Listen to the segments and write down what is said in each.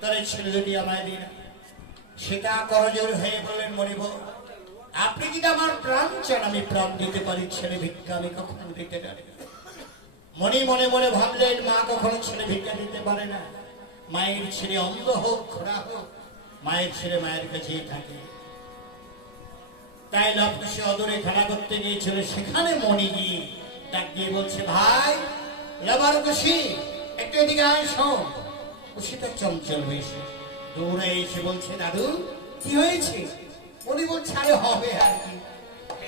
তার এই ছেলে দুটি আমায় দিন। সীতা করজোড়ে হয়ে বললেন, মনিব আপনি যদি আমার প্রাণ চান আমি প্রাণ দিতে পারি, ছেলে ভিক্ষা আমি কখনো দিতে পারি না। মনি মনে মনে ভাবলেন, মা কখনো ছেলে ভিক্ষা দিতে পারে না। মায়ের ছেলে অন্ধ হোক খোড়া হোক, মায়ের ছেলে মায়ের কাছেই থাকে। তাই লবকুশি অদূরে খেলা করতে গিয়েছিল, সেখানে মনি গিয়ে ডাক দিয়ে বলছে, ভাই লবকুশি একটু এদিকে আয় শোন। কুশিটা চঞ্চল হয়েছে, দৌড়ে এসে বলছে, দাদু কি হয়েছে? উনি বলছে, আরে হবে আর কি,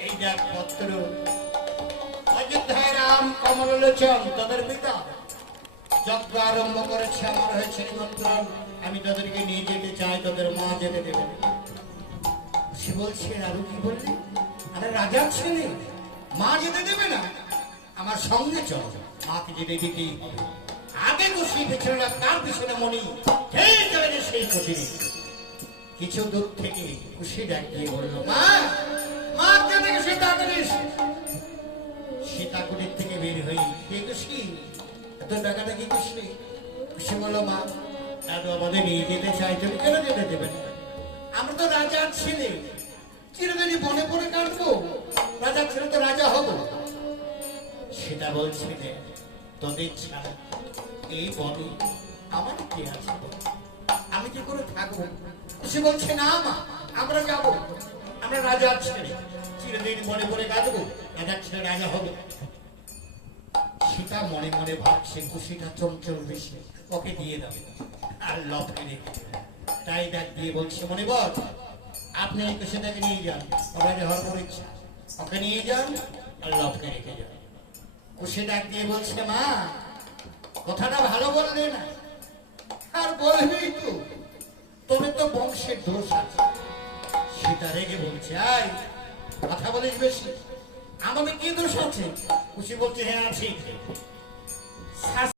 এই দেখ পত্র, অযোধ্যায় রাম কমলোচন তোদের পিতা যজ্ঞ আরম্ভ করেছে, আমার হয়েছে নিমন্ত্রণ, আমি তাদেরকে নিয়ে যেতে চাই, তোদের মা যেতে দেবে। সে বলছে, আরো কি বললি? আরে রাজার ছেলে, মা যেতে দেবে না? আমার সঙ্গে চল, মাকে যেতে দিতেই হবে। আগে বসিয়ে পেছনে না, তার পিছনে মনি সেই কঠিন। কিছু দূর থেকে খুশি ডাক দিয়ে বলল, মা মা কেন সীতাকুটির থেকে বের হই, কে খুশি এত টাকাটা কি খুশি? খুশি বললো, মা দাদু আমাদের নিয়ে যেতে চাই, তুমি কেন যেতে দেবে না? আমরা তো রাজার ছেলে, চিরদিনই বনে পড়ে কাটবো, রাজার ছেলে তো রাজা হবো। সেটা বলছিলে, তোদের ছাড়া এই বনে আমার কি আছে, আমি কি করে থাকবো? সে বলছে, না মা আমরা যাবো, আমরা রাজার ছেলে, চিরদিন মনে পড়ে কাটবো, রাজার ছেলে রাজা হবে। সীতা মনে মনে ভাবছে, খুশিটা চঞ্চল বেশি, ওকে দিয়ে দেবে আর লবকে রেখে। তাই ডাক দিয়ে বলছে, মনে বল আপনি এই কুশিটাকে নিয়ে যান, রাজা হওয়ার পর ইচ্ছা, ওকে নিয়ে যান আর লবকে রেখে যান। কুশি ডাক দিয়ে বলছে, মা কথাটা ভালো বললে না, আর বলবি তো, তবে তো বংশের দোষ আছে। সীতা রেগে বলছে, আয় কথা বলিস বেশি, আমাদের কি দোষ আছে? খুশি বলছে, হ্যাঁ আছে।